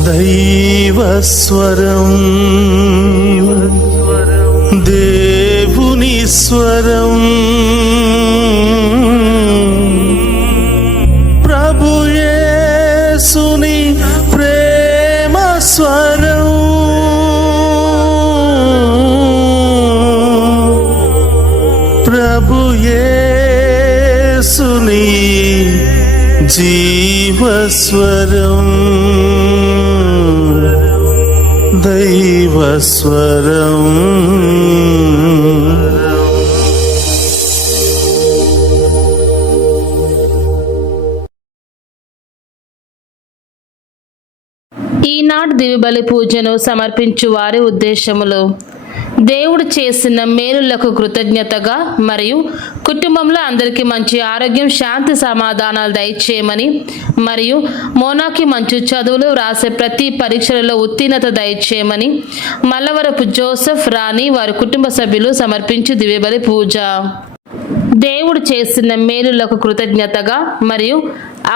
దైవస్వరం, దేవుని స్వరం, ప్రభు యేసుని ప్రేమ స్వరం, ప్రభు యేసుని జీవస్వరం, దైవస్వరం. ఈనాడు దివ్యబలి పూజను సమర్పించు వారి ఉద్దేశములు: దేవుడు చేసిన మేలులకు కృతజ్ఞతగా మరియు కుటుంబంలో అందరికీ మంచి ఆరోగ్యం, శాంతి, సమాధానాలు దయచేయమని మరియు మోనాకి మంచి చదువులు, రాసే ప్రతి పరీక్షలలో ఉత్తీర్ణత దయచేయమని మల్లవరపు జోసెఫ్, రాణి వారి కుటుంబ సభ్యులు సమర్పించు దివ్యబలి పూజ. దేవుడు చేసిన మేలులకు కృతజ్ఞతగా మరియు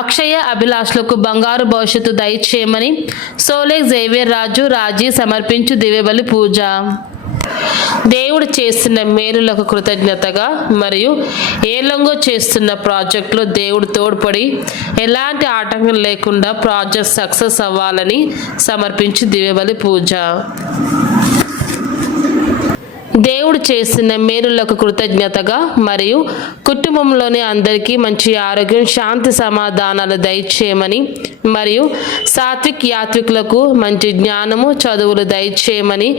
అక్షయ అభిలాషులకు బంగారు భవిష్యత్తు దయచేయమని సోలే జేవియర్ రాజు, రాజీ సమర్పించు దివ్యబలి పూజ. దేవుడు చేస్తున్న మేలులకు కృతజ్ఞతగా మరియు ఏలంగో చేస్తున్న ప్రాజెక్టులో దేవుడు తోడ్పడి ఎలాంటి ఆటంకం లేకుండా ప్రాజెక్ట్ సక్సెస్ అవ్వాలని సమర్పించు దివ్యబలి పూజ. దేవుడు చేసిన మేలులకు కృతజ్ఞతగా మరియు కుటుంబంలోని అందరికీ మంచి ఆరోగ్యం, శాంతి, సమాధానాలు దయచేయమని మరియు సాత్విక్ యాత్వికులకు మంచి జ్ఞానము, చదువులు దయచేయమని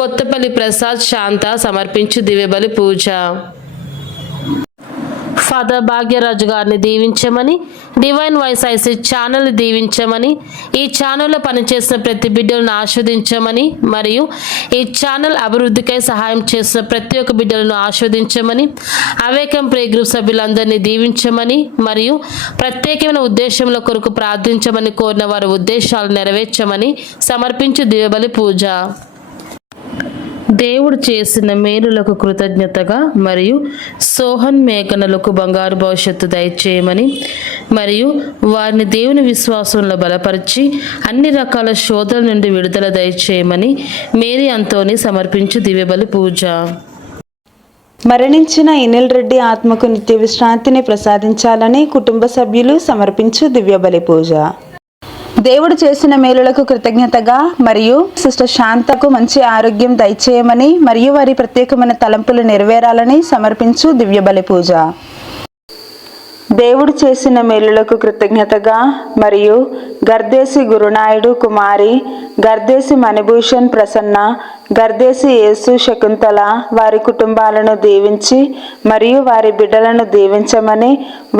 కొత్తపల్లి ప్రసాద్, శాంత సమర్పించు దివ్యబలి పూజ. ఫాదర్ భాగ్యరాజు గారిని దీవించమని, డివైన్ వాయిస్ ఐసీ ఛానల్ని దీవించమని, ఈ ఛానల్లో పనిచేసిన ప్రతి బిడ్డలను ఆస్వాదించమని మరియు ఈ ఛానల్ అభివృద్ధికై సహాయం చేసిన ప్రతి ఒక్క బిడ్డలను ఆస్వాదించమని, అవేకం ప్రే గ్రూప్ సభ్యులందరినీ దీవించమని మరియు ప్రత్యేకమైన ఉద్దేశంలో కొరకు ప్రార్థించమని కోరిన వారి ఉద్దేశాలు నెరవేర్చమని సమర్పించు దివ్యబలి పూజ. దేవుడు చేసిన మేలులకు కృతజ్ఞతగా మరియు సోహన్, మేఘనలకు బంగారు భవిష్యత్తు దయచేయమని మరియు వారిని దేవుని విశ్వాసంలో బలపరిచి అన్ని రకాల శోధనల నుండి విడుదల దయచేయమని మేరీ అంతోని సమర్పించు దివ్యబలి పూజ. మరణించిన ఇనిల్ రెడ్డి ఆత్మకు నిత్య విశ్రాంతిని ప్రసాదించాలని కుటుంబ సభ్యులు సమర్పించు దివ్యబలి పూజ. దేవుడు చేసిన మేలులకు కృతజ్ఞతగా మరియు సిస్టర్ శాంతకు మంచి ఆరోగ్యం దయచేయమని మరియు వారి ప్రత్యేకమైన తలంపులు నెరవేరాలని సమర్పించు దివ్యబలి పూజ. దేవుడు చేసిన మేలులకు కృతజ్ఞతగా మరియు గర్దేసి గురునాయుడు కుమారి, గర్దేసి మణిభూషణ్ ప్రసన్న, గర్దేసి యేసు శకుంతల వారి కుటుంబాలను దీవించి మరియు వారి బిడ్డలను దీవించమని,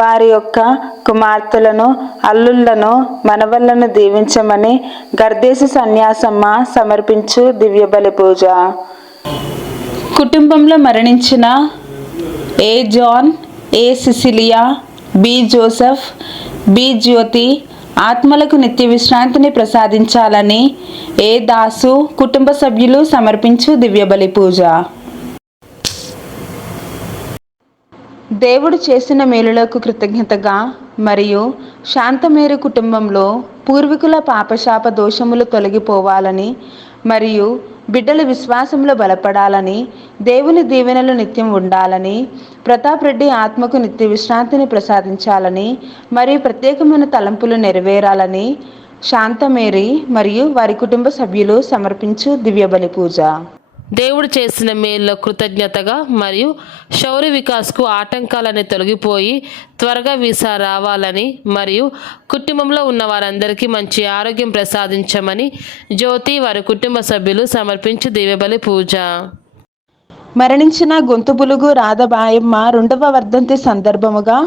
వారి యొక్క కుమార్తెలను, అల్లుళ్లను, మనవళ్లను దీవించమని గర్దేసి సన్యాసమ్మ సమర్పించు దివ్యబలి పూజ. కుటుంబంలో మరణించిన ఏ జాన్, ఏ సిసిలియా, బి జోసెఫ్, బి జ్యోతి ఆత్మలకు నిత్య విశ్రాంతిని ప్రసాదించాలని ఏ దాసు కుటుంబ సభ్యులు సమర్పించు దివ్యబలి పూజ. దేవుడు చేసిన మేలులకు కృతజ్ఞతగా మరియు శాంతమేరు కుటుంబంలో పూర్వీకుల పాపశాప దోషములు తొలగిపోవాలని మరియు బిడ్డల విశ్వాసంలో బలపడాలని, దేవుని దీవెనలు నిత్యం ఉండాలని, ప్రతాప్ రెడ్డి ఆత్మకు నిత్య విశ్రాంతిని ప్రసాదించాలని మరియు ప్రత్యేకమైన తలంపులు నెరవేరాలని శాంతమేరీ మరియు వారి కుటుంబ సభ్యులు సమర్పించు దివ్యబలి పూజ. దేవుడు చేసిన మేలులో కృతజ్ఞతగా మరియు శౌర్య వికాస్కు ఆటంకాలని తొలగిపోయి త్వరగా వీసా రావాలని మరియు కుటుంబంలో ఉన్న వారందరికీ మంచి ఆరోగ్యం ప్రసాదించమని జ్యోతి వారి కుటుంబ సభ్యులు సమర్పించు దివ్యబలి పూజ. మరణించిన గొంతుబులుగు రాధబాయమ్మ 2వ వర్ధంతి సందర్భముగా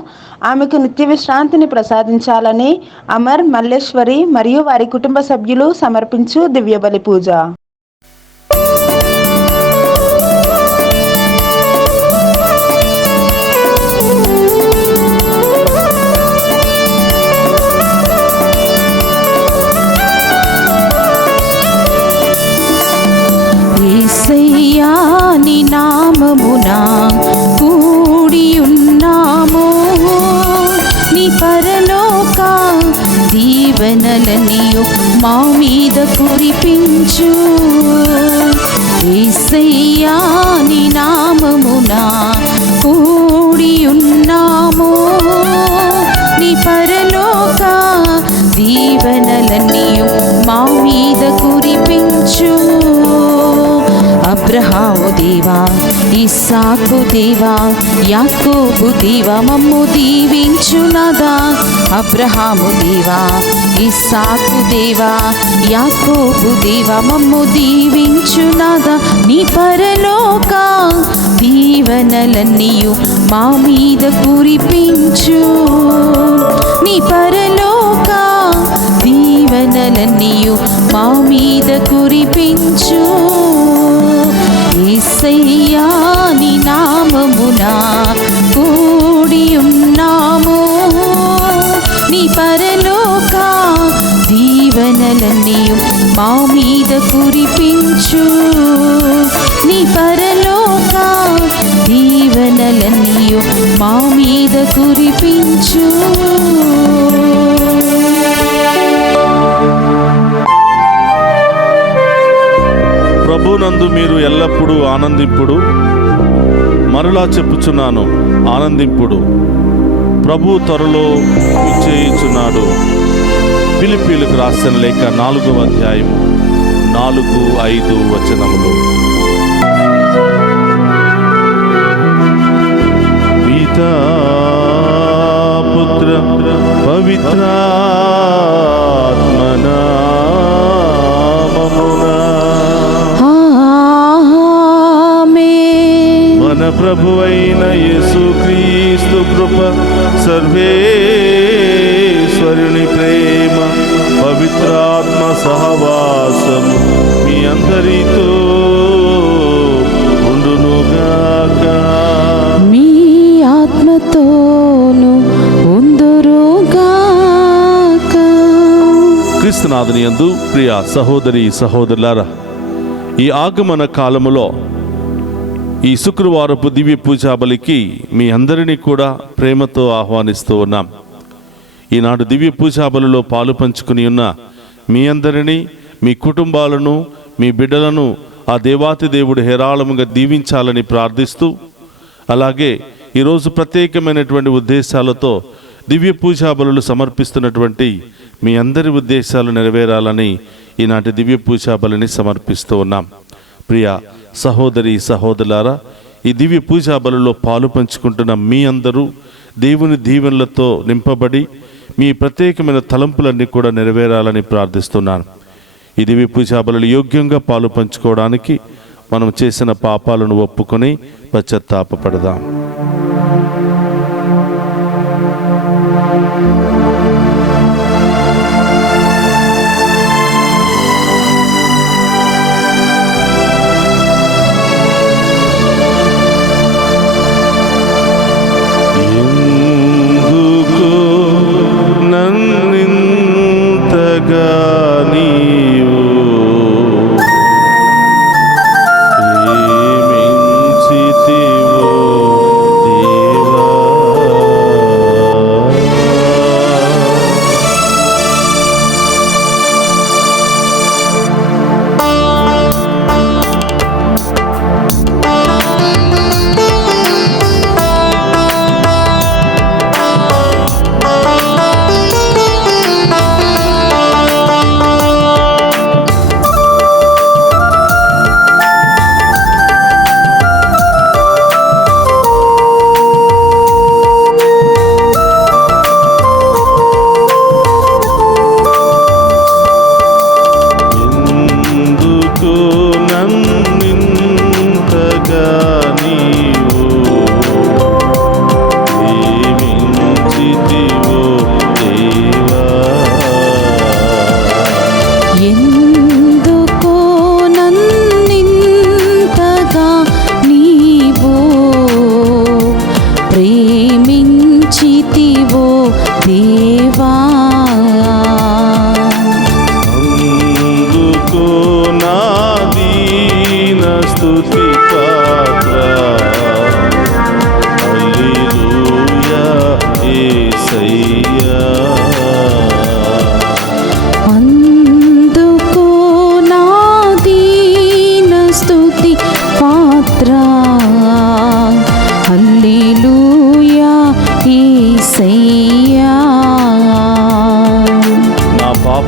ఆమెకు నిత్య విశ్రాంతిని ప్రసాదించాలని అమర్, మల్లేశ్వరి మరియు వారి కుటుంబ సభ్యులు సమర్పించు దివ్యబలి పూజ. నీ నామమున కూడియున్నాము, నీ పరలోక దీవెనలతో దీవెనలన్నీయు మా మీద కురిపించు. యేసయ్యా నీ నామమున కూడి ఉన్నాము, నీ పరలోక దీవెనలన్నీయు మా మీద కురిపించు. అబ్రహాము దేవా, ఇస్సాకు దేవా, యాకోబు దేవా మమ్ము దీవించునదా. అబ్రహాము దేవా, ఇస్సాకు దేవా, యాకోబు దేవా మమ్ము దీవించునదా. నీ పరలోక దీవెనలన్నీయు మా మీద కురిపించు. నీ పరలోక దీవెనలన్నీయు మా మీద కురిపించు. యేసయ్యా నీ నామమున కూడి ఉన్నాము, నీ పరలోక దీవెనలన్నీయు మా మీద కురిపించు. నీ పరలోక దీవెనలన్నీయు మా మీద కురిపించు. ప్రభునందు మీరు ఎల్లప్పుడూ ఆనందింపుడు. మరలా చెప్పుచున్నాను, ఆనందింపుడు. ప్రభు త్వరలో చేయుచున్నాడు. ఫిలిప్పీయులకు రాసిన లేఖ 4వ అధ్యాయము 4-5 వచనములు. పితా పుత్ర పవిత్రాత్మ నామమున మన ప్రభువైన యేసుక్రీస్తు కృప, సర్వేశ్వరుని ప్రేమ, పవిత్రాత్మ సహవాసము మీ అందరితో ఉండునుగాక. మీ ఆత్మతోను ఉందురుగాక. క్రీస్తునాథుని యందు ప్రియ సహోదరి సహోదరులారా, ఈ ఆగమన కాలములో ఈ శుక్రవారపు దివ్య పూజా బలికి మీ అందరినీ కూడా ప్రేమతో ఆహ్వానిస్తూ ఉన్నాం. ఈనాడు దివ్య పూజా బలిలో పాలు పంచుకుని ఉన్న మీ అందరినీ, మీ కుటుంబాలను, మీ బిడ్డలను ఆ దేవాతి దేవుడు హేరాళముగా దీవించాలని ప్రార్థిస్తూ, అలాగే ఈరోజు ప్రత్యేకమైనటువంటి ఉద్దేశాలతో దివ్య పూజా బలులు సమర్పిస్తున్నటువంటి మీ అందరి ఉద్దేశాలు నెరవేరాలని ఈనాటి దివ్య పూజా బలిని సమర్పిస్తూ ఉన్నాం. ప్రియ సహోదరి సహోదరులారా, ఈ దివ్య పూజా బలిలో పాలు పంచుకుంటున్న మీ అందరూ దేవుని దీవెనలతో నింపబడి మీ ప్రత్యేకమైన తలంపులన్నీ కూడా నెరవేరాలని ప్రార్థిస్తున్నాను. ఈ దివ్య పూజా బలులు యోగ్యంగా పాలు పంచుకోవడానికి మనం చేసిన పాపాలను ఒప్పుకొని పశ్చాత్తాపపడదాం.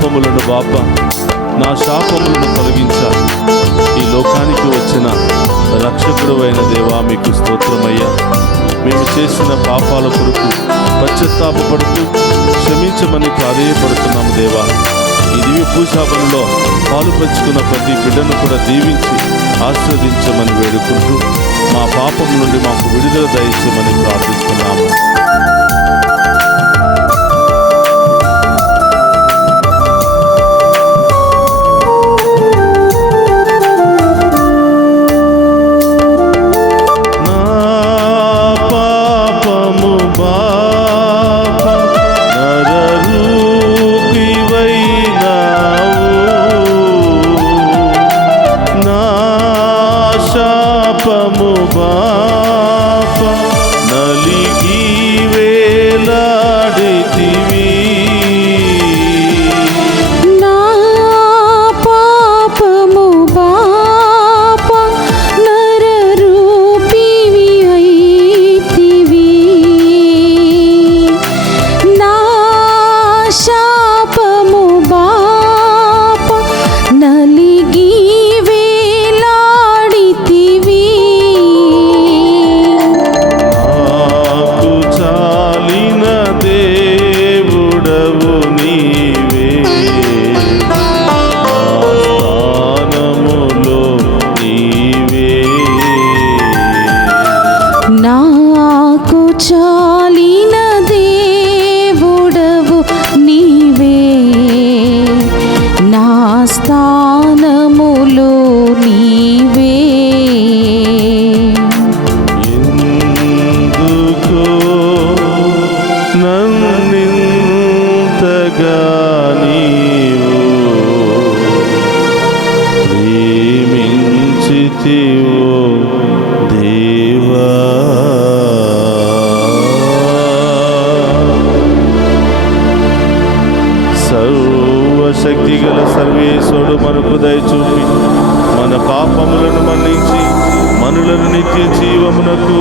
పాపములను బాప, నా శాపములను తొలగించాలి. ఈ లోకానికి వచ్చిన రక్షకుడు అయిన దేవా, మీకు స్తోత్రమయ్యా. మేము చేసిన పాపాల కొరకు పశ్చాత్తాపడుతూ క్షమించమని ప్రాధేయపడుతున్నాము దేవా. ఈ దివ్య పూజాబలిలో పాలు పంచుకున్న ప్రతి బిడ్డను కూడా దీవించి ఆశీర్వదించమని వేడుకుంటూ మా పాపం నుండి మాకు విడుదల దయచేయమని ప్రార్థిస్తున్నాము. నాకు చాలిన దేవుడవు నీవే, నా స్థానములో నీవే. ఎందుకో నన్నింతగా నీవు ప్రేమించితివో దేవా. సర్వశక్తిగల సర్వేశ్వరుడు మనకు దయచూపి మన పాపములను మన్నించి మనులను నిత్య జీవమునకు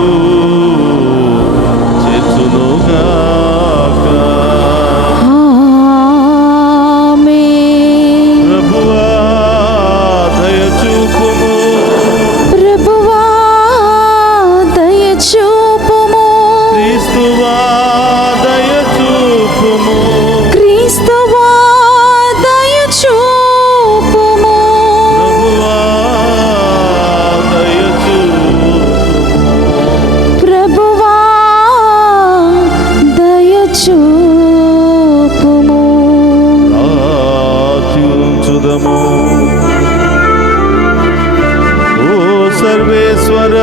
చేర్చునుగాక. ఆమేన్. ప్రభువా దయచూపుము, ప్రభువా దయచూపుము, క్రీస్తువా దయచూపుము, క్రీస్తువా దయచూపుము, ప్రభువా దయచూపుము. ప్రభువా దయచూపుము. ప్రార్థించుదము. ఓ సర్వేశ్వర,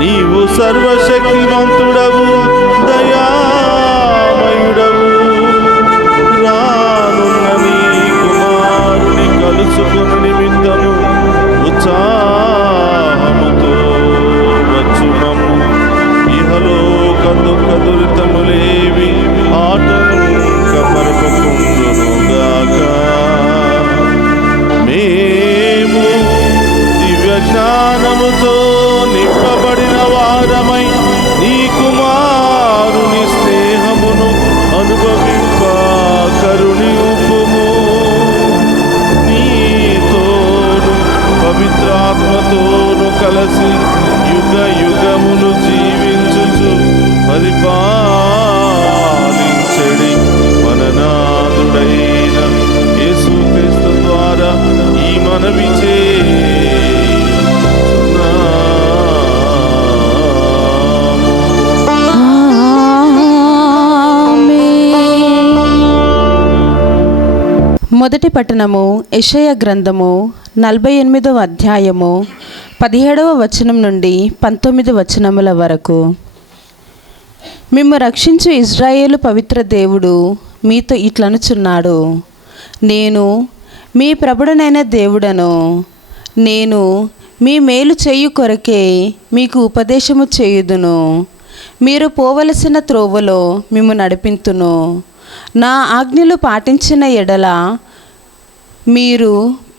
నీవు సర్వశక్తిమంతుడవు, దయామయుడవు. రానున్న నీ కుమారుని కలుసుకుని నిమిత్తము ఉత్సాహముతో వచ్చుమము. ఇహలోక దుఃఖ దురితములేవి ఆటంకపరపకుండునుగాక. మేము దివ్య జ్ఞానముతో నింపబడిన వారమై నీ కుమారుని స్నేహమును అనుభవింప కరుణింపుము. నీతోను పవిత్రాత్మతోను కలసి యుగ యుగములు జీవించుచు పరిపాలించడి మననాథుడైన యేసుక్రీస్తు ద్వారా ఈ మనవి మొదటి పట్టణము యెషయా గ్రంథము 48వ అధ్యాయము 17వ వచనం నుండి 19 వచనముల వరకు. మిమ్ము రక్షించు ఇజ్రాయేలు పవిత్ర దేవుడు మీతో ఇట్లనుచున్నాడు, నేను మీ ప్రభుడనైన దేవుడను. నేను మీ మేలు చేయు కొరకే మీకు ఉపదేశము చేయుదును. మీరు పోవలసిన త్రోవలో మిమ్ము నడిపింతును. నా ఆజ్ఞలు పాటించిన ఎడల మీరు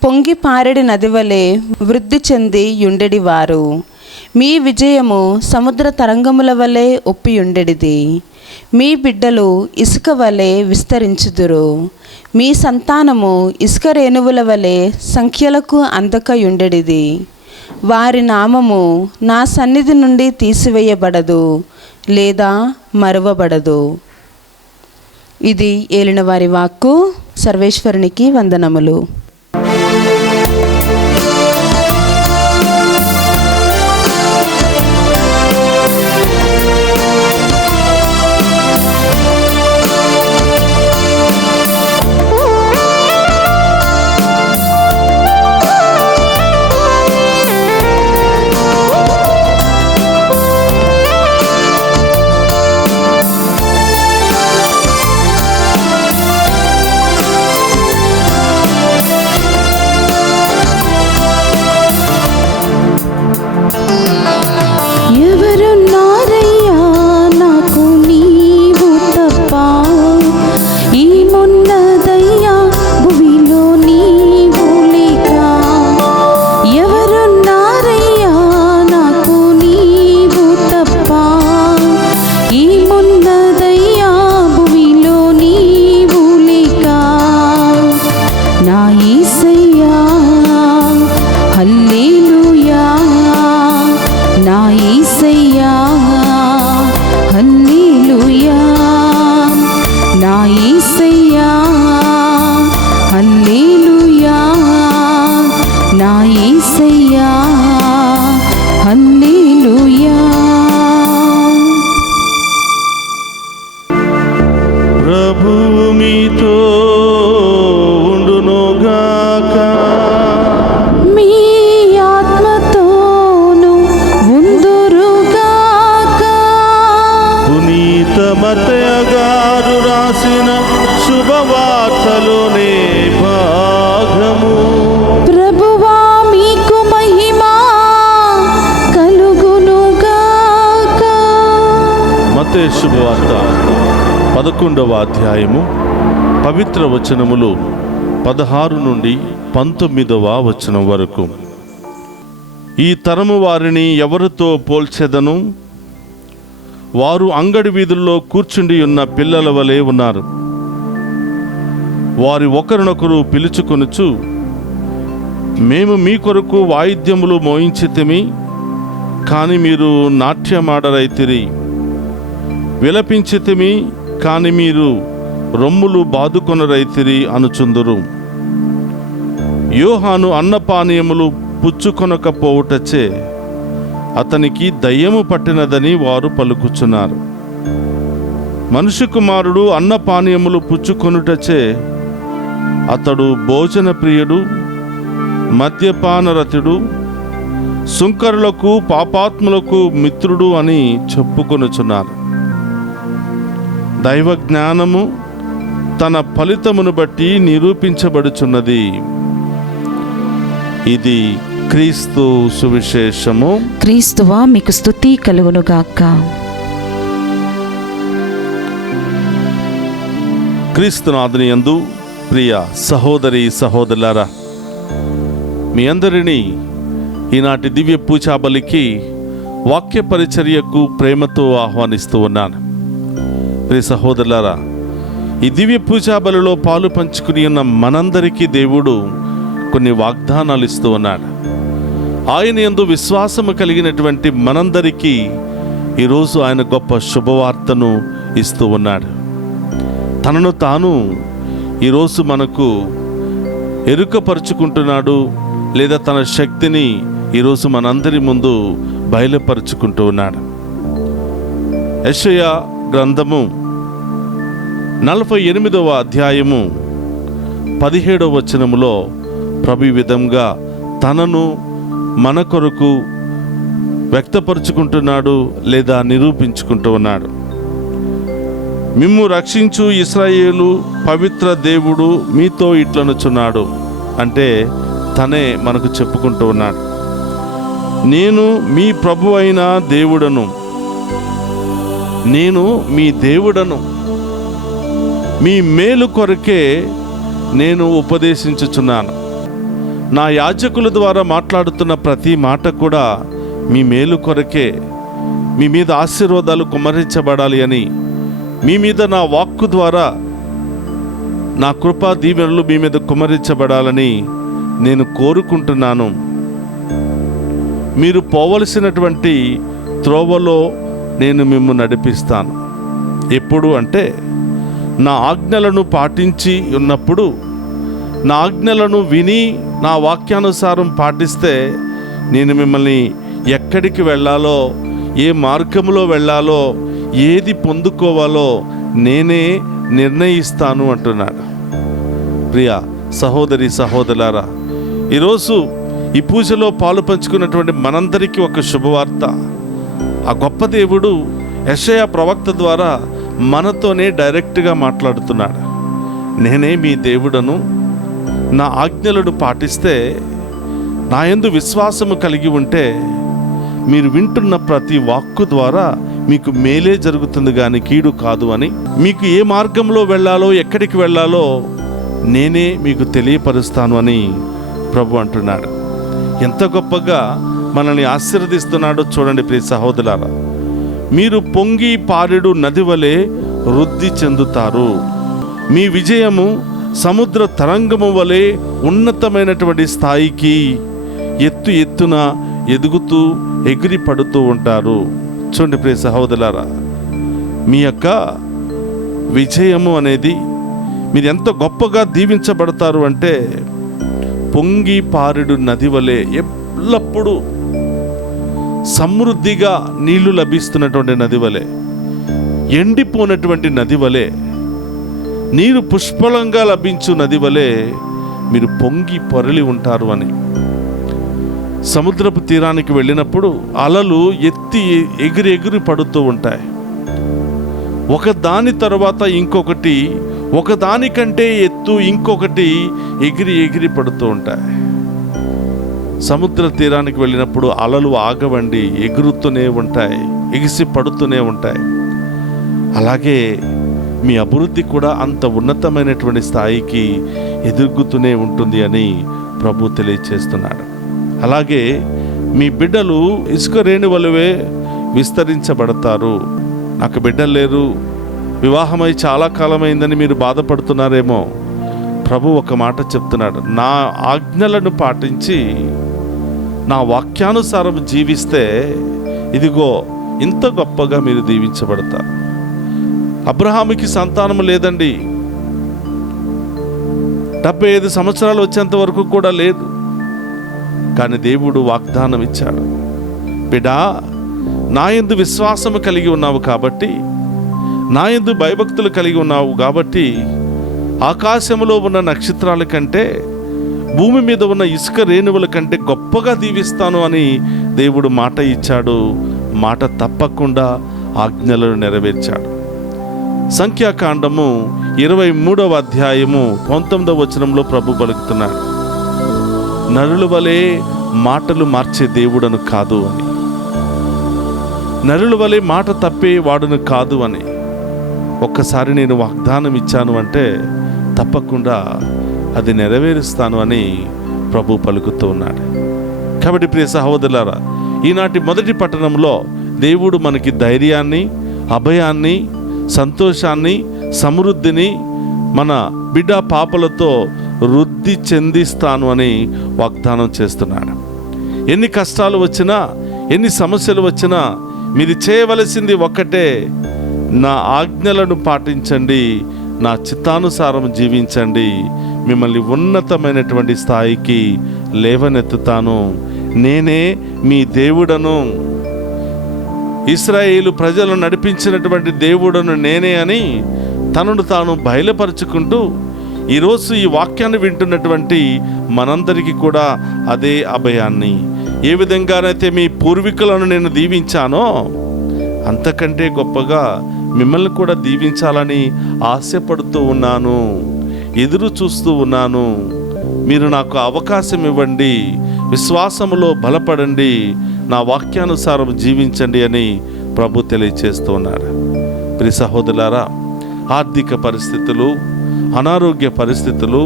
పొంగి పారెడి నది వలె వృద్ధి చెంది యుండెడివారు. మీ విజయము సముద్ర తరంగముల వలె ఒప్పియుండెడిది. మీ బిడ్డలు ఇసుక వలె విస్తరించుదురు. మీ సంతానము ఇసుక రేణువుల వలె సంఖ్యలకు అందకయుండెడిది. వారి నామము నా సన్నిధి నుండి తీసివేయబడదు లేదా మరువబడదు. ఇది ఏలిన వారి వాక్కు. సర్వేశ్వరునికి వందనములు. ఎవరున్నారయ్యా నాకు నీవు తప్ప, ఈ మొన్నదయ్యా భూమిలో నీవు లేక. ఎవరున్నారయ్యా నాకు నీవు తప్ప, ఈ మొన్నదయ్యా భూమిలో నీవు లేక. నా యేసయ్యా హల్లెలూయా, నా యేసయ్యా హల్లెలూయా, నా యేసయ్యా హల్లెలూయా, నా యేసయ్యా హల్లెలూయా. ప్రభువు మీతో ఉండునుగాక. మీ ఆత్మతోను ఉందురుగాక. పునీత మత్తయి గారు రాసిన శుభవార్తలోనే భాగము. ప్రభువా మీకు మహిమా కలుగునుగాక. మత్తయి శుభవార్త 11వ అధ్యాయము పవిత్ర వచనములు 16 నుండి 19వ వచనం వరకు. ఈ తరము వారిని ఎవరితో పోల్చెదను? వారు అంగడి వీధుల్లో కూర్చుండి ఉన్న పిల్లల వలె ఉన్నారు. వారి ఒకరినొకరు పిలుచుకొనుచు, మేము మీ కొరకు వాయిద్యములు మోయించితిమి, కాని మీరు నాట్యమాడరైతిరి. విలపించితిమి, కాని మీరు రొమ్ములు బాదుకొనరైతిరి అనుచుందురు. యోహాను అన్నపానీయములు పుచ్చుకొనకపోవుటచే అతనికి దయ్యము పట్టినదని వారు పలుకుచున్నారు. మనుష్య కుమారుడు అన్నపానీయములు పుచ్చుకొనుటచే అతడు భోజన ప్రియుడు, మద్యపానరతుడు, సుంకరులకు పాపాత్ములకు మిత్రుడు అని చెప్పుకొనుచున్నారు. దైవ జ్ఞానము తన ఫలితమును బట్టి నిరూపించబడుచున్నది. ఇది క్రీస్తు సువిశేషము. క్రీస్తువా మీకు స్తుతి కలుగునుగాక. క్రీస్తునాథుని యందు ప్రియ సహోదరి సహోదరులారా, మీ అందరినీ ఈనాటి దివ్య పూజా బలికి వాక్య పరిచర్యకు ప్రేమతో ఆహ్వానిస్తూ ఉన్నాను. ప్రియ సహోదరులారా, ఈ దివ్య పూజా బలిలో పాలు పంచుకుని ఉన్న మనందరికీ దేవుడు కొన్ని వాగ్దానాలు ఇస్తూ ఉన్నాడు. ఆయన యందు విశ్వాసము కలిగినటువంటి మనందరికీ ఈరోజు ఆయన గొప్ప శుభవార్తను ఇస్తూ ఉన్నాడు. తనను తాను ఈరోజు మనకు ఎరుకపరుచుకుంటున్నాడు, లేదా తన శక్తిని ఈరోజు మనందరి ముందు బయలుపరుచుకుంటూ ఉన్నాడు. యెషయా గ్రంథము 48వ అధ్యాయము 17వ వచనములో ప్రభు విధంగా తనను మన కొరకు వ్యక్తపరుచుకుంటున్నాడు, లేదా నిరూపించుకుంటూ ఉన్నాడు. మిమ్ము రక్షించు ఇశ్రాయేలు పవిత్ర దేవుడు మీతో ఇట్లనుచున్నాడు అంటే తనే మనకు చెప్పుకుంటూ ఉన్నాడు. నేను మీ ప్రభు అయిన దేవుడను, నేను మీ దేవుడను, మీ మేలు కొరకే నేను ఉపదేశించుచున్నాను. నా యాజకుల ద్వారా మాట్లాడుతున్న ప్రతి మాట కూడా మీ మేలు కొరకే, మీ మీద ఆశీర్వాదాలు కుమ్మరించబడాలి అని మీ మీద నా వాక్కు ద్వారా నా కృపా దీవెనలు మీ మీద కుమ్మరించబడాలని నేను కోరుకుంటున్నాను. మీరు పోవలసినటువంటి త్రోవలో నేను మిమ్ము నడిపిస్తాను. ఎప్పుడు అంటే నా ఆజ్ఞలను పాటించి ఉన్నప్పుడు, నా ఆజ్ఞలను విని నా వాక్యానుసారం పాటిస్తే నేను మిమ్మల్ని ఎక్కడికి వెళ్ళాలో, ఏ మార్గంలో వెళ్ళాలో, ఏది పొందుకోవాలో నేనే నిర్ణయిస్తాను అంటున్నాడు. ప్రియ సహోదరి సహోదరులారా, ఈరోజు ఈ పూజలో పాలు పంచుకున్నటువంటి మనందరికీ ఒక శుభవార్త. ఆ గొప్ప దేవుడు యెషయా ప్రవక్త ద్వారా మనతోనే డైరెక్ట్గా మాట్లాడుతున్నాడు. నేనే మీ దేవుడను, నా ఆజ్ఞలను పాటిస్తే, నా యందు విశ్వాసము కలిగి ఉంటే మీరు వింటున్న ప్రతి వాక్కు ద్వారా మీకు మేలే జరుగుతుంది కానీ కీడు కాదు అని, మీకు ఏ మార్గంలో వెళ్ళాలో, ఎక్కడికి వెళ్ళాలో నేనే మీకు తెలియపరుస్తాను అని ప్రభు అంటున్నాడు. ఎంత గొప్పగా మనల్ని ఆశీర్వదిస్తున్నాడో చూడండి ప్రియ సహోదరులారా. మీరు పొంగి పారెడు నది వలె వృద్ధి చెందుతారు. మీ విజయము సముద్ర తరంగము వలె ఉన్నతమైనటువంటి స్థాయికి ఎత్తున ఎదుగుతూ ఎగిరి పడుతూ ఉంటారు. చూడండి ప్రియ సహోదరులారా, మీ యొక్క విజయము అనేది, మీరు ఎంత గొప్పగా దీవించబడతారు అంటే పొంగి పారెడు నది వలె ఎల్లప్పుడూ సమృద్ధిగా నీళ్లు లభిస్తున్నటువంటి నది వలె, ఎండిపోయినటువంటి నది వలె, నీరు పుష్కలంగా లభించు నది వలె మీరు పొంగి పొరలి ఉంటారు అని. సముద్రపు తీరానికి వెళ్ళినప్పుడు అలలు ఎగిరి పడుతూ ఉంటాయి. ఒక దాని తర్వాత ఇంకొకటి, ఒకదానికంటే ఎత్తు ఇంకొకటి ఎగిరి పడుతూ ఉంటాయి. సముద్ర తీరానికి వెళ్ళినప్పుడు అలలు ఆగవండి, ఎగురుతూనే ఉంటాయి, ఎగిసి పడుతూనే ఉంటాయి. అలాగే మీ అభివృద్ధి కూడా అంత ఉన్నతమైనటువంటి స్థాయికి ఎదుగుతూనే ఉంటుంది అని ప్రభు తెలియచేస్తున్నాడు. అలాగే మీ బిడ్డలు ఇసుక రేణువలవే విస్తరించబడతారు. నాకు బిడ్డలు లేరు, వివాహమై చాలా కాలమైందని మీరు బాధపడుతున్నారేమో. ప్రభు ఒక మాట చెప్తున్నాడు, నా ఆజ్ఞలను పాటించి నా వాక్యానుసారం జీవిస్తే ఇదిగో ఇంత గొప్పగా మీరు దీవించబడతారు. అబ్రహాముకి సంతానం లేదండి, 75 సంవత్సరాలు వచ్చేంత వరకు కూడా లేదు. కానీ దేవుడు వాగ్దానం ఇచ్చాడు, బిడ్డా నా యందు విశ్వాసము కలిగి ఉన్నావు కాబట్టి, నా యందు భయభక్తులు కలిగి ఉన్నావు కాబట్టి, ఆకాశములో ఉన్న నక్షత్రాల కంటే, భూమి మీద ఉన్న ఇసుక రేణువుల కంటే గొప్పగా దీవిస్తాను అని దేవుడు మాట ఇచ్చాడు. మాట తప్పకుండా ఆజ్ఞలను నెరవేర్చాడు. సంఖ్యాకాండము 23వ అధ్యాయము 19వ వచనంలో ప్రభు పలుకుతున్నాడు, నరుల వలె మాటలు మార్చే దేవుడను కాదు అని, నరుల వలె మాట తప్పే వాడును కాదు అని. ఒక్కసారి నేను వాగ్దానం ఇచ్చాను అంటే తప్పకుండా అది నెరవేరుస్తాను అని ప్రభు పలుకుతూ ఉన్నాడు. కాబట్టి ప్రియ సహోదరులారా, ఈనాటి మొదటి పట్టణంలో దేవుడు మనకి ధైర్యాన్ని, అభయాన్ని, సంతోషాన్ని, సమృద్ధిని మన బిడ్డ పాపలతో వృద్ధి చెందిస్తాను అని వాగ్దానం చేస్తున్నాడు. ఎన్ని కష్టాలు వచ్చినా, ఎన్ని సమస్యలు వచ్చినా మీరు చేయవలసింది ఒక్కటే, నా ఆజ్ఞలను పాటించండి, నా చిత్తానుసారం జీవించండి, మిమ్మల్ని ఉన్నతమైనటువంటి స్థాయికి లేవనెత్తుతాను, నేనే మీ దేవుడను, ఇశ్రాయేలు ప్రజలను నడిపించినటువంటి దేవుడను నేనే అని తనను తాను బయలుపరుచుకుంటూ ఈరోజు ఈ వాక్యాన్ని వింటున్నటువంటి మనందరికీ కూడా అదే అభయాన్ని, ఏ విధంగానైతే మీ పూర్వీకులను నేను దీవించానో అంతకంటే గొప్పగా మిమ్మల్ని కూడా దీవించాలని ఆశపడుతూ ఉన్నాను, ఎదురు చూస్తూ ఉన్నాను. మీరు నాకు అవకాశం ఇవ్వండి, విశ్వాసములో బలపడండి, నా వాక్యానుసారం జీవించండి అని ప్రభు తెలియచేస్తూ ఉన్నాడు. ప్రియ సహోదరులారా, ఆర్థిక పరిస్థితులు, అనారోగ్య పరిస్థితులు,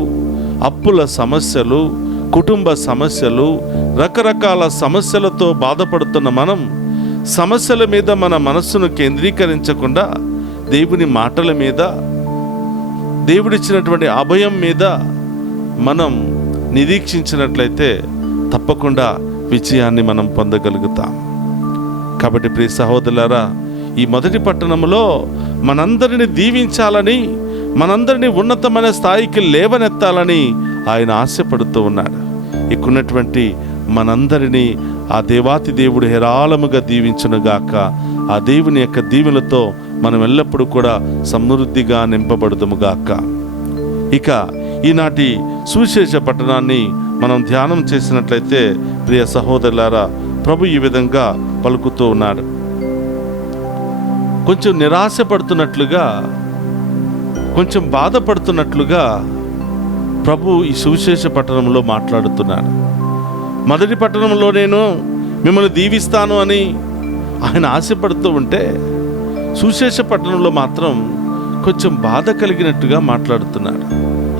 అప్పుల సమస్యలు, కుటుంబ సమస్యలు, రకరకాల సమస్యలతో బాధపడుతున్న మనం సమస్యల మీద మన మనస్సును కేంద్రీకరించకుండా దేవుని మాటల మీద, దేవుడిచ్చినటువంటి అభయం మీద మనం నిరీక్షించినట్లయితే తప్పకుండా విజయాన్ని మనం పొందగలుగుతాం. కాబట్టి ప్రియ సహోదరులారా, ఈ మొదటి పట్టణంలో మనందరిని దీవించాలని, మనందరినీ ఉన్నతమైన స్థాయికి లేవనెత్తాలని ఆయన ఆశపడుతూ ఉన్నాడు. ఇక్కడున్నటువంటి మనందరినీ ఆ దేవాతి దేవుడు హేరాళముగా దీవించునుగాక. ఆ దేవుని యొక్క దీవెనలతో మనం ఎల్లప్పుడూ కూడా సమృద్ధిగా నింపబడుదుముగాక. ఇక ఈనాటి సువిశేష పట్టణాన్ని మనం ధ్యానం చేసినట్లయితే ప్రియ సహోదరులారా, ప్రభు ఈ విధంగా పలుకుతూ ఉన్నాడు. కొంచెం నిరాశపడుతున్నట్లుగా, కొంచెం బాధపడుతున్నట్లుగా ప్రభు ఈ సువిశేష పట్టణంలో మాట్లాడుతున్నాడు. మొదటి పట్టణంలో నేను మిమ్మల్ని దీవిస్తాను అని ఆయన ఆశపడుతూ ఉంటే, సువిశేష పట్టణంలో మాత్రం కొంచెం బాధ కలిగినట్టుగా మాట్లాడుతున్నాడు.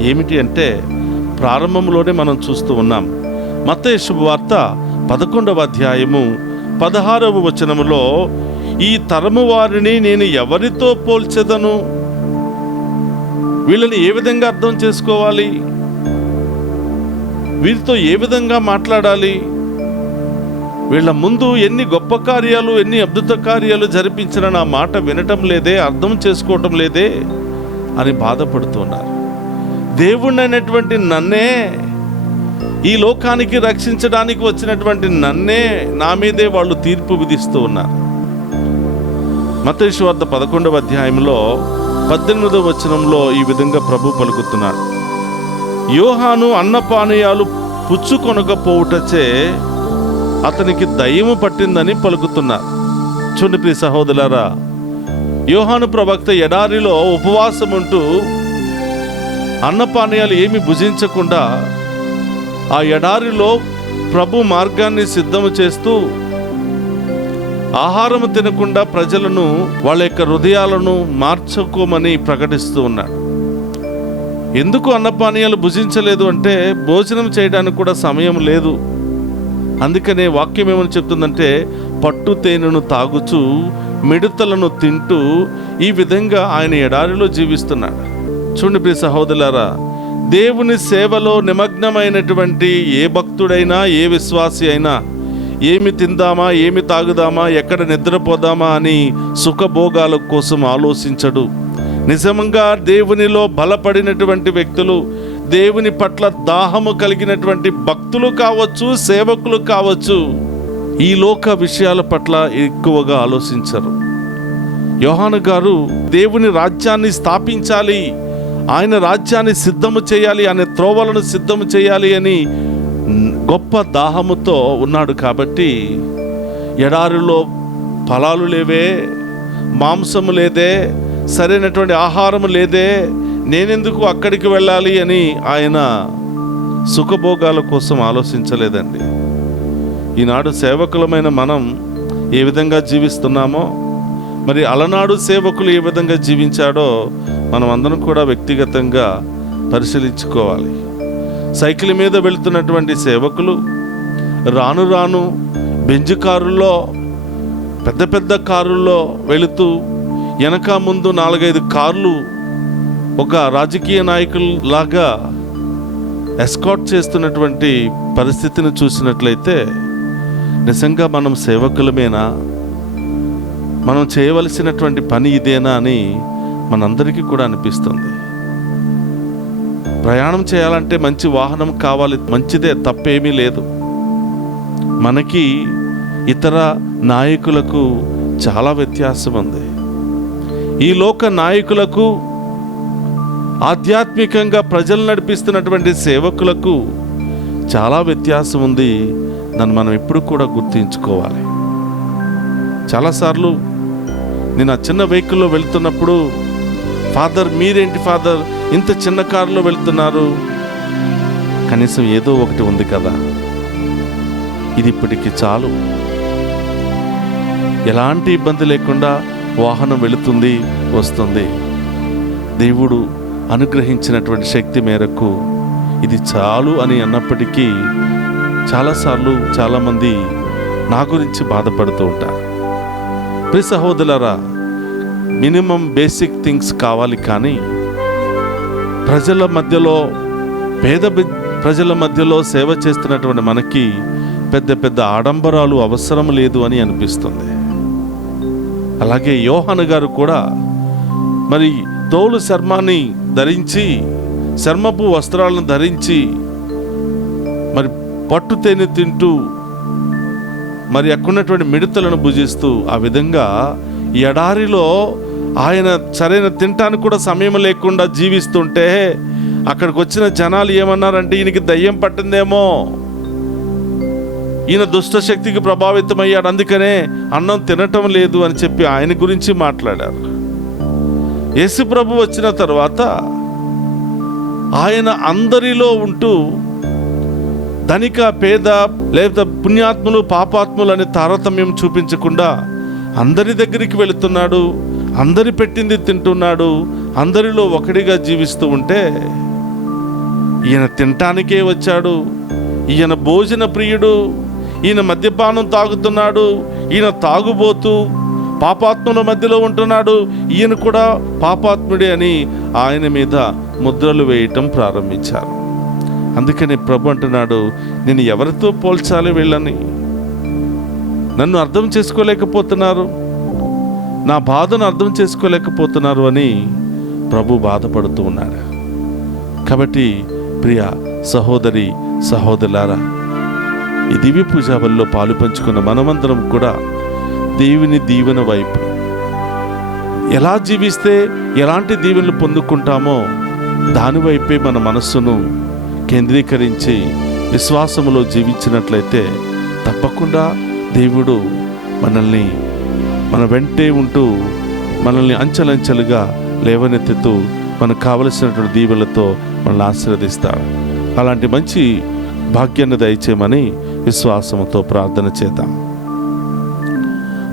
ఏమిటి అంటే, ప్రారంభంలోనే మనం చూస్తూ ఉన్నాం. మత్తయి శుభవార్త 11వ అధ్యాయము 16వ వచనములో, ఈ తరము వారిని నేను ఎవరితో పోల్చెదను? వీళ్ళని ఏ విధంగా అర్థం చేసుకోవాలి? వీరితో ఏ విధంగా మాట్లాడాలి? వీళ్ళ ముందు ఎన్ని గొప్ప కార్యాలు, ఎన్ని అద్భుత కార్యాలు జరిపించిన నా మాట వినటం లేదే, అర్థం చేసుకోవటం లేదే అని బాధపడుతున్నారు. దేవుణ్ణైనటువంటి నన్నే, ఈ లోకానికి రక్షించడానికి వచ్చినటువంటి నన్నే, నా మీదే వాళ్ళు తీర్పు విధిస్తూ ఉన్నారు. మత్తయి సువార్త 11వ అధ్యాయంలో 18వ వచనంలో ఈ విధంగా ప్రభు పలుకుతున్నాడు. యోహాను అన్నపానీయాలు పుచ్చుకొనకపోవుటచే అతనికి దయ్యము పట్టిందని పలుకుతున్నారు. చూడండి ప్రియ సహోదరులారా, యోహాను ప్రవక్త ఎడారిలో ఉపవాసం ఉంటూ అన్నపానీయాలు ఏమి భుజించకుండా ఆ ఎడారిలో ప్రభు మార్గాన్ని సిద్ధము చేస్తూ ఆహారము తినకుండా ప్రజలను, వాళ్ళ యొక్క హృదయాలను మార్చుకోమని ప్రకటిస్తూ ఉన్నాడు. ఎందుకు అన్నపానీయాలు భుజించలేదు అంటే, భోజనం చేయడానికి కూడా సమయం లేదు. అందుకనే వాక్యం ఏమని చెప్తుందంటే, పట్టు తేనెను తాగుచూ మిడతలను తింటూ ఈ విధంగా ఆయన ఎడారిలో జీవిస్తున్నాడు. చూడండి ప్రియ సహోదరులారా, దేవుని సేవలో నిమగ్నమైనటువంటి ఏ భక్తుడైనా, ఏ విశ్వాసి అయినా ఏమి తిందామా, ఏమి తాగుదామా, ఎక్కడ నిద్రపోదామా అని సుఖభోగాల కోసం ఆలోచించడు. నిజంగా దేవునిలో బలపడినటువంటి వ్యక్తులు, దేవుని పట్ల దాహము కలిగినటువంటి భక్తులు కావచ్చు, సేవకులు కావచ్చు, ఈ లోక విషయాల పట్ల ఎక్కువగా ఆలోచించరు. యోహాను గారు దేవుని రాజ్యాన్ని స్థాపించాలి, ఆయన రాజ్యాన్ని సిద్ధము చేయాలి, ఆయన త్రోవలను సిద్ధము చేయాలి అని గొప్ప దాహముతో ఉన్నాడు. కాబట్టి ఎడారిలో ఫలాలు లేవే, మాంసము లేదే, సరైనటువంటి ఆహారము లేదే, నేనెందుకు అక్కడికి వెళ్ళాలి అని ఆయన సుఖభోగాల కోసం ఆలోచించలేదండి. ఈనాడు సేవకులమైన మనం ఏ విధంగా జీవిస్తున్నామో, మరి అలనాడు సేవకులు ఏ విధంగా జీవించాడో మనం అందరం కూడా వ్యక్తిగతంగా పరిశీలించుకోవాలి. సైకిల్ మీద వెళుతున్నటువంటి సేవకులు రాను రాను బెంజ్ కారుల్లో, పెద్ద పెద్ద కారుల్లో వెళుతూ వెనక ముందు 4-5 కార్లు ఒక రాజకీయ నాయకులు లాగా ఎస్కాట్ చేస్తున్నటువంటి పరిస్థితిని చూసినట్లయితే, నిజంగా మనం సేవకులమేనా, మనం చేయవలసినటువంటి పని ఇదేనా అని మనందరికీ కూడా అనిపిస్తుంది. ప్రయాణం చేయాలంటే మంచి వాహనం కావాలి, మంచిదే, తప్పేమీ లేదు. మనకి ఇతర నాయకులకు చాలా వ్యత్యాసం ఉంది. ఈ లోక నాయకులకు, ఆధ్యాత్మికంగా ప్రజలు నడిపిస్తున్నటువంటి సేవకులకు చాలా వ్యత్యాసం ఉంది. దాన్ని మనం ఎప్పుడు కూడా గుర్తించుకోవాలి. చాలాసార్లు నేను ఆ చిన్న వెహికల్లో వెళ్తున్నప్పుడు, ఫాదర్ మీరేంటి ఫాదర్ ఇంత చిన్న కారులో వెళ్తున్నారు, కనీసం ఏదో ఒకటి ఉంది కదా, ఇది ఇప్పటికి చాలు, ఎలాంటి ఇబ్బంది లేకుండా వాహనం వెళుతుంది వస్తుంది, దేవుడు అనుగ్రహించినటువంటి శక్తి మేరకు ఇది చాలు అని అన్నప్పటికీ చాలాసార్లు చాలామంది నా గురించి బాధపడుతూ ఉంటారు. ప్రియ సహోదరులారా, మినిమం బేసిక్ థింగ్స్ కావాలి, కానీ ప్రజల మధ్యలో ప్రజల మధ్యలో సేవ చేస్తున్నటువంటి మనకి పెద్ద పెద్ద ఆడంబరాలు అవసరం లేదు అని అనిపిస్తుంది. అలాగే యోహాను గారు కూడా మరి తోలు చర్మాన్ని ధరించి, చర్మపు వస్త్రాలను ధరించి, మరి పట్టు తేనె తింటూ, మరి అక్కడున్నటువంటి మిడతలను భుజిస్తూ, ఆ విధంగా ఈ ఎడారిలో ఆయన సరైన తినటానికి కూడా సమయం లేకుండా జీవిస్తుంటే అక్కడికి వచ్చిన జనాలు ఏమన్నారంటే, ఈయనకి దయ్యం పట్టిందేమో, ఈయన దుష్టశక్తికి ప్రభావితమయ్యాడు, అందుకనే అన్నం తినటం లేదు అని చెప్పి ఆయన గురించి మాట్లాడారు. యేసు ప్రభు వచ్చిన తర్వాత ఆయన అందరిలో ఉంటూ ధనిక పేద లేదా పుణ్యాత్ములు పాపాత్ములు అనే తారతమ్యం చూపించకుండా అందరి దగ్గరికి వెళుతున్నాడు, అందరి పెట్టింది తింటున్నాడు, అందరిలో ఒకటిగా జీవిస్తూ ఉంటే, ఈయన తినటానికే వచ్చాడు, ఈయన భోజన ప్రియుడు, ఈయన మద్యపానం తాగుతున్నాడు, ఈయన తాగుబోతూ పాపాత్ముల మధ్యలో ఉంటున్నాడు, ఈయన కూడా పాపాత్ముడే అని ఆయన మీద ముద్రలు వేయటం ప్రారంభించారు. అందుకని ప్రభు అంటున్నాడు, నేను ఎవరితో పోల్చాలి వీళ్ళని? నన్ను అర్థం చేసుకోలేకపోతున్నారు, నా బాధను అర్థం చేసుకోలేకపోతున్నారు అని ప్రభు బాధపడుతూ ఉన్నాడు. కాబట్టి ప్రియ సహోదరి సహోదరులారా, ఈ దివ్య పూజావల్లో పాలు పంచుకున్న మనమందరం కూడా దేవుని దీవెన వైపు ఎలా జీవిస్తే ఎలాంటి దీవెనలు పొందుకుంటామో దానివైపే మన మనస్సును కేంద్రీకరించి విశ్వాసములో జీవించినట్లయితే తప్పకుండా దేవుడు మన వెంటే ఉంటూ మనల్ని అంచెలంచెలుగా లేవనెత్తుతూ మనకు కావలసినటువంటి దీవెనలతో మనల్ని ఆశీర్వదిస్తాడు. అలాంటి మంచి భాగ్యాన్ని దయచేయమని విశ్వాసముతో ప్రార్థన చేద్దాం.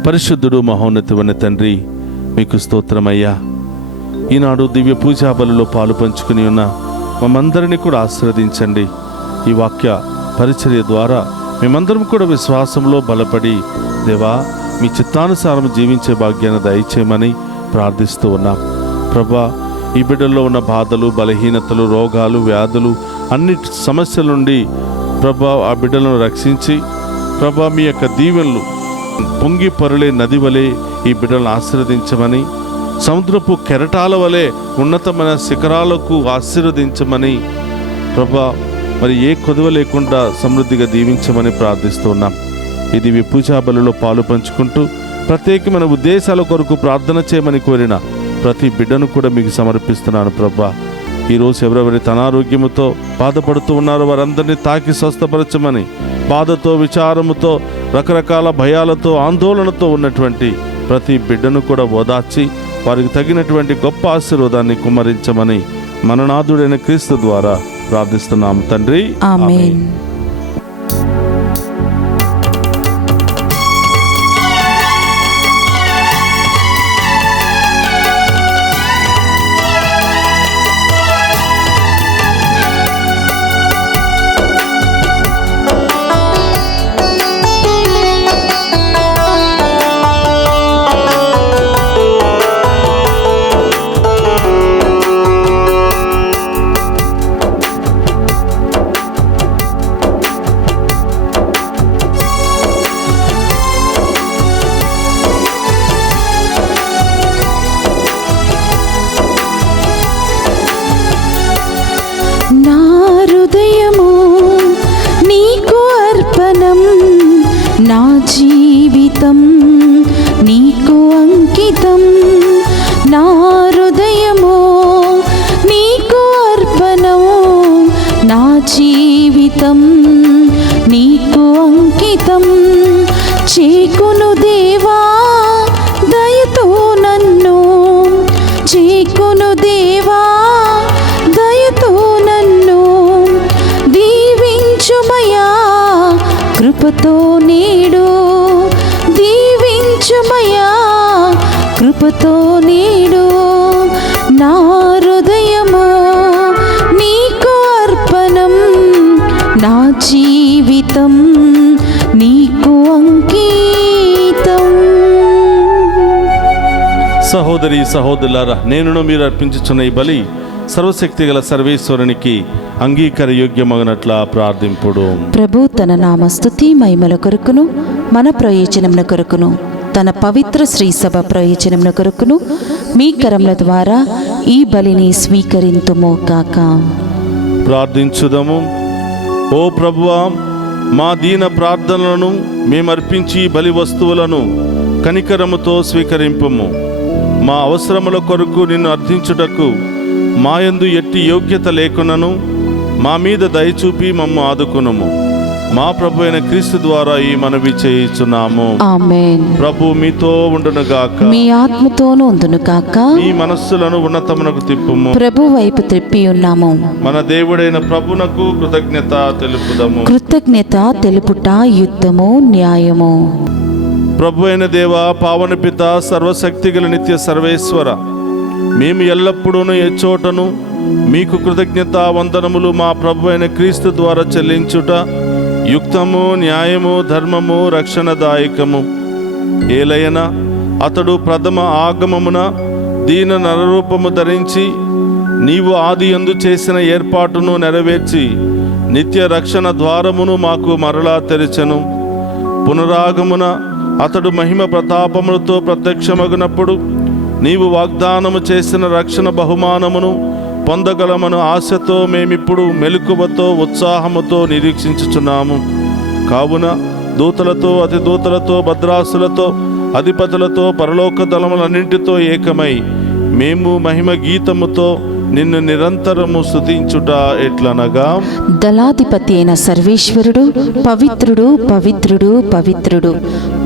పరిశుద్ధుడు మహోన్నతమైన తండ్రి, మీకు స్తోత్రమయ్యా. ఈనాడు దివ్య పూజా బలిలో పాలు పంచుకుని ఉన్న మమ్మందరినీ కూడా ఆశీర్వదించండి. ఈ వాక్య పరిచర్య ద్వారా మేమందరం కూడా విశ్వాసంలో బలపడి దేవా మీ చిత్తానుసారం జీవించే భాగ్యాన్ని దయచేయమని ప్రార్థిస్తూ ఉన్నాం. ప్రభా, ఈ బిడ్డల్లో ఉన్న బాధలు, బలహీనతలు, రోగాలు, వ్యాధులు, అన్ని సమస్యల నుండి ప్రభా ఆ బిడ్డలను రక్షించి ప్రభా మీ యొక్క దీవెనలు పొంగి పొరలే నది వలె ఈ బిడ్డలను ఆశీర్వదించమని, సముద్రపు కెరటాల వలె ఉన్నతమైన శిఖరాలకు ఆశీర్వదించమని ప్రభా మరి ఏ కొదువ లేకుండా సమృద్ధిగా దీవించమని ప్రార్థిస్తున్నాం. ఇది ఈ పూజా బలిలో పాలు పంచుకుంటూ ప్రత్యేకమైన ఉద్దేశాల కొరకు ప్రార్థన చేయమని కోరిన ప్రతి బిడ్డను కూడా మీకు సమర్పిస్తున్నాను ప్రభా. ఈరోజు ఎవరెవరైతే అనారోగ్యముతో బాధపడుతూ ఉన్నారో వారందరినీ తాకి స్వస్థపరచమని, బాధతో విచారముతో రకరకాల భయాలతో ఆందోళనతో ఉన్నటువంటి ప్రతి బిడ్డను కూడా ఓదార్చి వారికి తగినటువంటి గొప్ప ఆశీర్వాదాన్ని కుమ్మరించమని మననాథుడైన క్రీస్తు ద్వారా ప్రార్థిస్తున్నాము తండ్రి, ఆమేన్. నా జీవితం నీకు అంకితం, నా హృదయము నీకు అర్పణము, నా జీవితం నీకు అంకితం. చేకును దేవా దయతో నన్ను, చేకును దేవా దయతో నన్ను దీవించుమయా కృపతో నేడు, దీవించుమయా కృపతో నేడు. నా హృదయము నీకు అర్పణం, నా సహోదరి సహోదరులారా, నేనును మీరు అర్పించుచున్న ఈ బలి సర్వశక్తి గల సర్వేశ్వరునికి అంగీకార యోగ్యమగినట్ల ప్రార్థింపుడు. ప్రభు తన నామ స్తుతి మహిమల కొరకును మన ప్రయోజనముల కొరకును తన పవిత్ర శ్రీసభ ప్రయోజనముల కొరకును మీ కరముల ద్వారా ఈ బలిని స్వీకరింతుము కాక. ప్రార్థించుదము. ఓ ప్రభువా, మా దీన ప్రార్థనలను మేమర్పించి బలి వస్తువులను కనికరముతో స్వీకరింపుము. మా అవసరముల కొరకు నిన్ను అర్థించుటకు మాయందు ఎట్టి యోగ్యత లేకున్నను మా మీద దయచూపి మమ్ము ఆదుకునుము. మా ప్రభు అయిన క్రీస్తు ద్వారా ఈ మనవి చేయుచున్నాము. ఆమేన్. ప్రభు మీతో ఉండునుగాక. మీ ఆత్మతోనూ ఉండును కాక. మీ మనస్సులను ఉన్నతమునకు తిప్పుము. ప్రభు వైపు త్రిప్పి ఉన్నాము. మన దేవుడైన ప్రభునకు కృతజ్ఞత తెలుపుదము. కృతజ్ఞత తెలుపుట యుద్ధము న్యాయము. ప్రభు అయిన దేవ, పావన పిత, సర్వశక్తిగల నిత్య సర్వేశ్వర, మేము ఎల్లప్పుడూ ఎచ్చోటను మీకు కృతజ్ఞత వందనములు మా ప్రభు అయిన క్రీస్తు ద్వారా చెల్లించుట యుక్తము, న్యాయము, ధర్మము, రక్షణదాయకము. ఏలయన అతడు ప్రథమ ఆగమమున దీన నరరూపము ధరించి నీవు ఆది యందు చేసిన ఏర్పాటును నెరవేర్చి నిత్య రక్షణ ద్వారమును మాకు మరలా తెరచెను. పునరాగమున అతడు మహిమ ప్రతాపములతో ప్రత్యక్షమగునప్పుడు నీవు వాగ్దానము చేసిన రక్షణ బహుమానమును పొందగలమను ఆశతో మేమిప్పుడు మెలకువతో ఉత్సాహముతో నిరీక్షించుచున్నాము. కావున దూతలతో, అతి దూతలతో, భద్రాసులతో, అధిపతులతో, పరలోక దళములన్నింటితో ఏకమై మేము మహిమ గీతముతో నిన్ను నిరంతరము స్తుతించుట ఎట్లనగా, దళాధిపతి అయిన సర్వేశ్వరుడు పవిత్రుడు, పవిత్రుడు, పవిత్రుడు.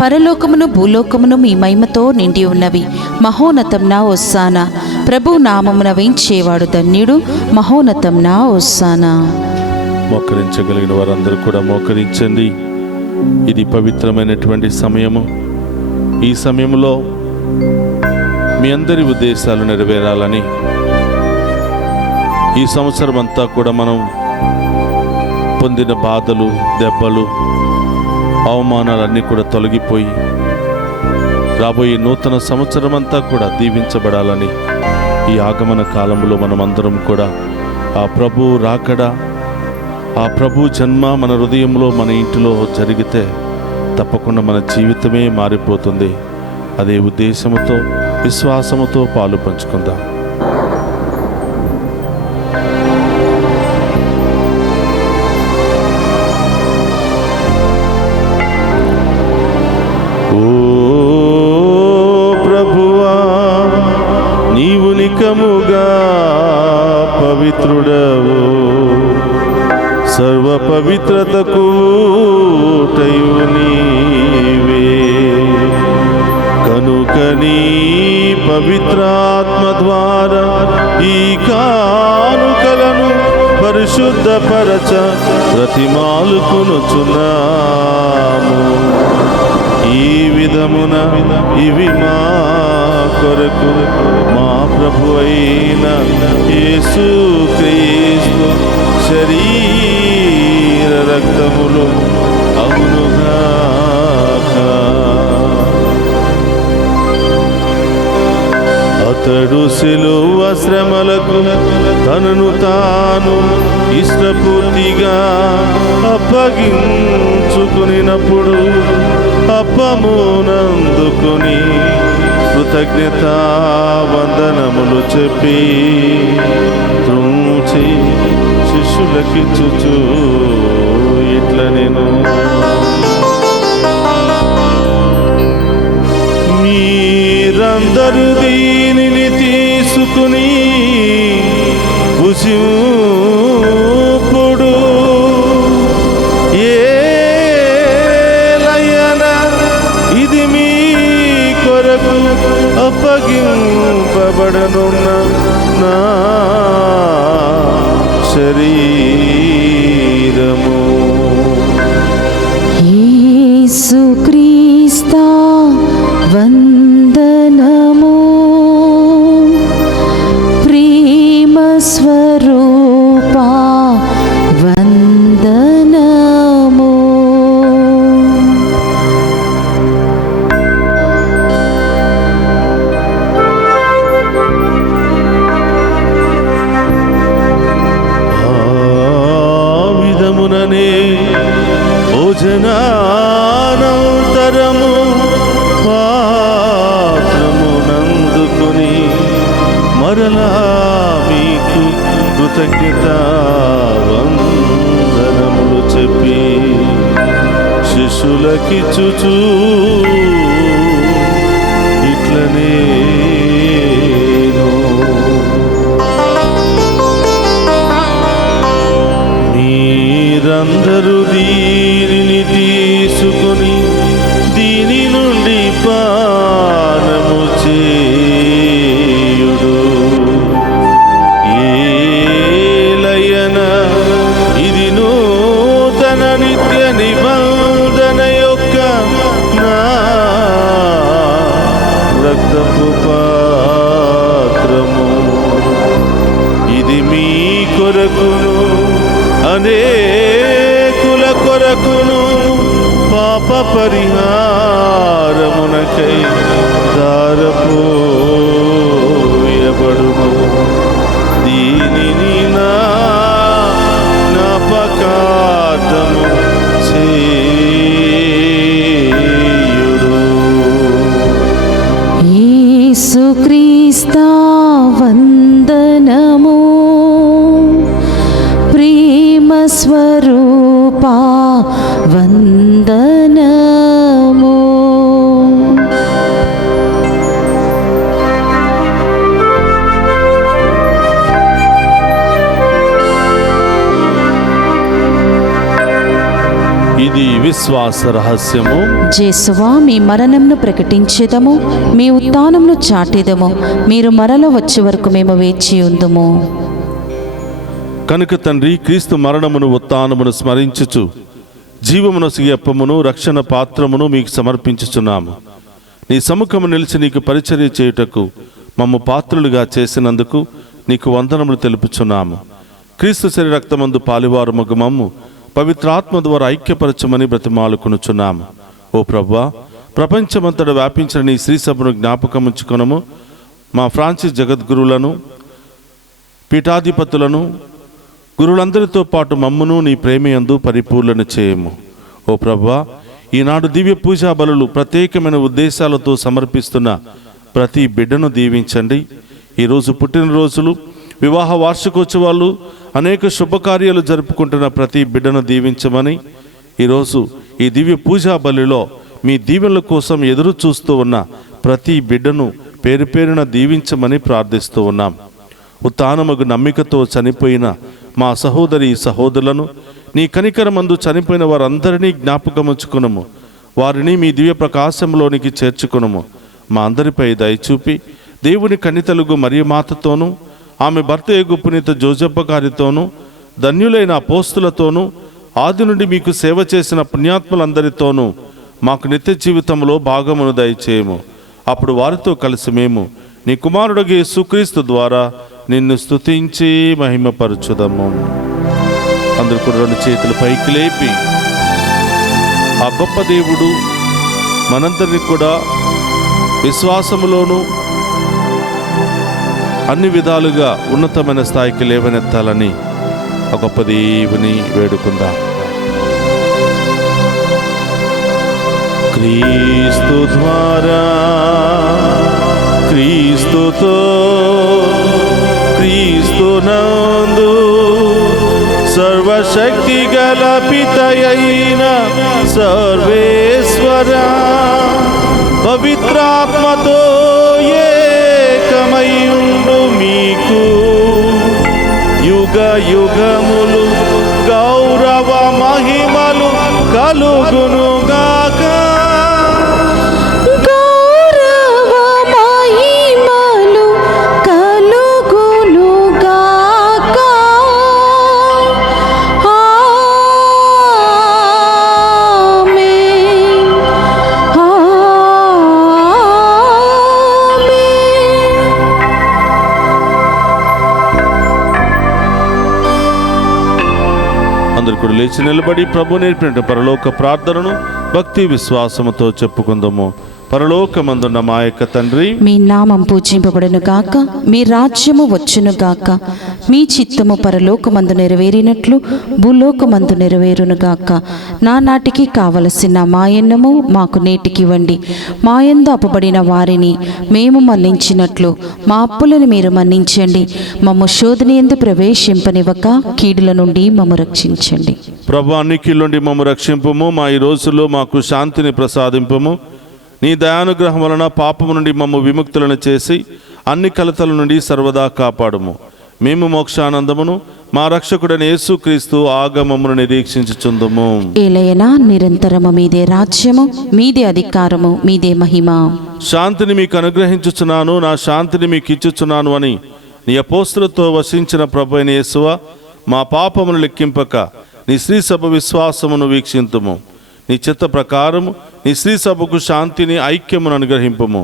పరలోకమును భూలోకమును మీ మహిమతో నిండి ఉన్నవి. మహోన్నతంన ఒస్సానా. ప్రభు నామమున వేంచేవాడు ధన్యుడు. మహోన్నతంన ఒస్సానా. మోకరించగలిగిన వారందరూ కూడా మోకరించండి. ఇది పవిత్రమైనటువంటి సమయము. ఈ సమయంలో మీ అందరి ఉద్దేశాలు నెరవేరాలని, ఈ సంవత్సరం అంతా కూడా మనం పొందిన బాధలు, దెబ్బలు, అవమానాలన్నీ కూడా తొలగిపోయి రాబోయే నూతన సంవత్సరం అంతా కూడా దీవించబడాలని ఈ ఆగమన కాలంలో మనమందరం కూడా ఆ ప్రభు రాకడ, ఆ ప్రభు జన్మ మన హృదయంలో, మన ఇంటిలో జరిగితే తప్పకుండా మన జీవితమే మారిపోతుంది. అదే ఉద్దేశముతో, విశ్వాసముతో పాలు పంచుకుందాం. నికముగా పవిత్రుడవు, సర్వ పవిత్రతకు ఊటయు నీవే. కనుక నీ పవిత్రాత్మ ద్వారా ఈ కానుకలను పరిశుద్ధపరచ బ్రతిమాలుకొనుచున్నాము. ఈ విధమున ఇవి మా కొరకు మా ప్రభు అయిన యేసుక్రీస్తు శరీర రక్తములు అవునుగాక. అతడు శిలువ శ్రమలకు తనను తాను ఇష్టపూర్తిగా అప్పగించుకునినప్పుడు అప్పమునందుకొని కృతజ్ఞతా వందనములు చెప్పి త్రుంచి శిష్యులకిచ్చుచు ఇట్ల నేను, మీరందరూ దీనిని తీసుకుని భుజింపుడు. ఇది మీ కొరకు అప్పగింపబడనున్న నా శరీరము. యేసుక్రీస్తా వందనము. ప్రేమ స్వరూపా వందనము. కాలముననే భోజనానంతరము పాత్రమునందుకొని మరలా మీకు కృతజ్ఞత వందనములు చెప్పి శిష్యులకిచ్చుచూ ఇట్లనే మీరందరూ దీనిని తీసుకొని దీని నుండి పానము చేయుడు. ఏలయన ఇది నూతన నిత్య నిబంధన యొక్క నా రక్తపు పాత్రము. ఇది మీ కొరకును అనేకుల కొరకును పాప పరిహారమునకై దారపోయబడును. దీనిని నా జ్ఞాపకార్థము చేయుడు. యేసుక్రీస్తా వందనము, ప్రేమ స్వరూపా వందనము. ఇది విశ్వాస రహస్యము. జేసువా, మీ మరణంను ప్రకటించేదము, మీ ఉత్థానమును చాటేదము. మీరు మరల వచ్చే వరకు మేము వేచి ఉందుము. కనుక తండ్రి, క్రీస్తు మరణమును ఉత్థానమును స్మరించుచు జీవమునొసగి అప్పమును రక్షణ పాత్రమును మీకు సమర్పించుచున్నాము. నీ సముఖము నిలిచి నీకు పరిచర్య చేయుటకు మమ్ము పాత్రులుగా చేసినందుకు నీకు వందనములు తెలుపుచున్నాము. క్రీస్తు శరీర రక్తమందు పాలివారు మగు మమ్ము పవిత్రాత్మ ద్వారా ఐక్యపరచమని బ్రతిమాలుకొనుచున్నాము. ఓ ప్రభువా, ప్రపంచమంతటా వ్యాపించిన నీ శ్రీ సభను జ్ఞాపకముంచుకొనము. మా ఫ్రాన్సిస్ జగద్గురువులను, పీఠాధిపతులను, గురువులందరితో పాటు మమ్మును నీ ప్రేమయందు పరిపూర్ణను చేయము. ఓ ప్రభువా, ఈనాడు దివ్య పూజా బలులు ప్రత్యేకమైన ఉద్దేశాలతో సమర్పిస్తున్న ప్రతి బిడ్డను దీవించండి. ఈరోజు పుట్టినరోజులు, వివాహ వార్షికోత్సవాలు, అనేక శుభకార్యాలు జరుపుకుంటున్న ప్రతి బిడ్డను దీవించమని, ఈరోజు ఈ దివ్య పూజా బలిలో మీ దీవెనల కోసం ఎదురు చూస్తూ ఉన్న ప్రతి బిడ్డను పేరు పేరున దీవించమని ప్రార్థిస్తూ ఉన్నాం. ఉత్థానమగు నమ్మికతో చనిపోయిన మా సహోదరి సహోదరులను, నీ కనికరమందు చనిపోయిన వారందరినీ జ్ఞాపకముంచుకునము. వారిని మీ దివ్య ప్రకాశంలోనికి చేర్చుకునము. మా అందరిపై దయచూపి దేవుని కన్నితలుగు మరియ మాతతోనూ, ఆమె భర్త యేగు పునీత జోజప్ప గారితోనూ, ధన్యులైన అపోస్తులతోనూ, ఆది నుండి మీకు సేవ చేసిన పుణ్యాత్ములందరితోనూ మాకు నిత్య జీవితంలో భాగమును దయచేయము. అప్పుడు వారితో కలిసి మేము నీ కుమారుడికి యేసుక్రీస్తు ద్వారా నిన్ను స్తుతించి మహిమపరచుదము. అందరూ కూడా రెండు చేతులు పైకి లేపి ఆ గొప్ప దేవుడు మనందరినీ కూడా విశ్వాసములోను అన్ని విధాలుగా ఉన్నతమైన స్థాయికి లేవనెత్తాలని ఆ గొప్ప దేవుని వేడుకుందాం. క్రీస్తు ద్వారా, క్రీస్తుతో, క్రీస్తునందు సర్వశక్తి గల పితయైన సర్వేశ్వర పవిత్రాత్మతో ఏకమయుండు మీకు యుగ యుగములు గౌరవ మహిమలు కలుగునుగాక. అందరు కూడా లేచి నిలబడి ప్రభు నేర్పిన పరలోక ప్రార్థనను భక్తి విశ్వాసముతో చెప్పుకుందాము. పరలోకమందున్న మా యొక్క తండ్రి, మీ నామం పూజింపబడును గాక, మీ రాజ్యము వచ్చును గాక, మీ చిత్తము పరలోకమందు నెరవేరినట్లు భూలోకమందు నెరవేరును గాక. నానాటికి కావలసిన మాయన్నము మాకు నేటికివ్వండి. మాయందు అప్పబడిన వారిని మేము మన్నించినట్లు మా అప్పులను మీరు మన్నించండి. మమ్ము శోధన యందు ప్రవేశింపనివ్వక కీడుల నుండి మమ్ము రక్షించండి. ప్రభు అన్నికిల్లుండి మమ్ము రక్షింపుము. మా ఈ రోజుల్లో మాకు శాంతిని ప్రసాదింపము. నీ దయానుగ్రహం వలన పాపము నుండి మమ్ము విముక్తులను చేసి అన్ని కలతల నుండి సర్వదా కాపాడుము. మేము మోక్షానందమును మా రక్షకుడైన యేసుక్రీస్తు ఆగమమును నిరీక్షించుచుందుము. ఏలయనా నిరంతరము మీదే రాజ్యము, మీదే అధికారము, మీదే మహిమ. శాంతిని మీకు అనుగ్రహించుచున్నాను, నా శాంతిని మీకు ఇచ్చుచున్నాను అని నీ అపోస్తులతో వసించిన ప్రభు అయిన యేసువా, మా పాపమును లెక్కింపక నీ శ్రీ సభ విశ్వాసమును వీక్షింతుము. నీ చిత్త ప్రకారము నీ శ్రీ సభకు శాంతిని ఐక్యమును అనుగ్రహింపుము.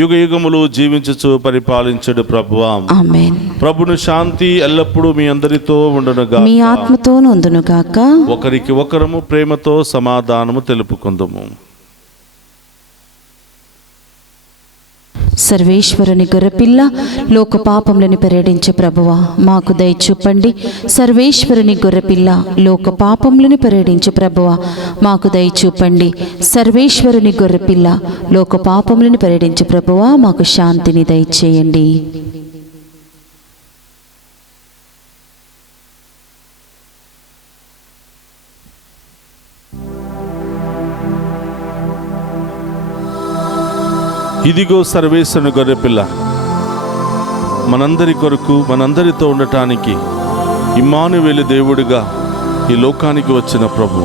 యుగ యుగములు జీవించుచు పరిపాలించడు ప్రభువా. ఆమేన్. ప్రభును శాంతి ఎల్లప్పుడూ మీ అందరితో ఉండునుగా, మీ ఆత్మతోను ఉండునుగాక. ఒకరికి ఒకరము ప్రేమతో సమాధానము తెలుపుకుందుము. సర్వేశ్వరుని గొర్రెపిల్ల, లోక పాపములను పరిహరించే ప్రభువా మాకు దయ చూపండి. సర్వేశ్వరుని గొర్రెపిల్ల, లోక పాపములను పరిహరించే ప్రభువా మాకు దయ చూపండి. సర్వేశ్వరుని గొర్రెపిల్ల, లోక పాపములను పరిహరించే ప్రభువా మాకు శాంతిని దయచేయండి. ఇదిగో సర్వేశ్వరుని గొర్రెపిల్ల, మనందరి కొరకు మనందరితో ఉండటానికి ఇమ్మానువేలు దేవుడిగా ఈ లోకానికి వచ్చిన ప్రభు.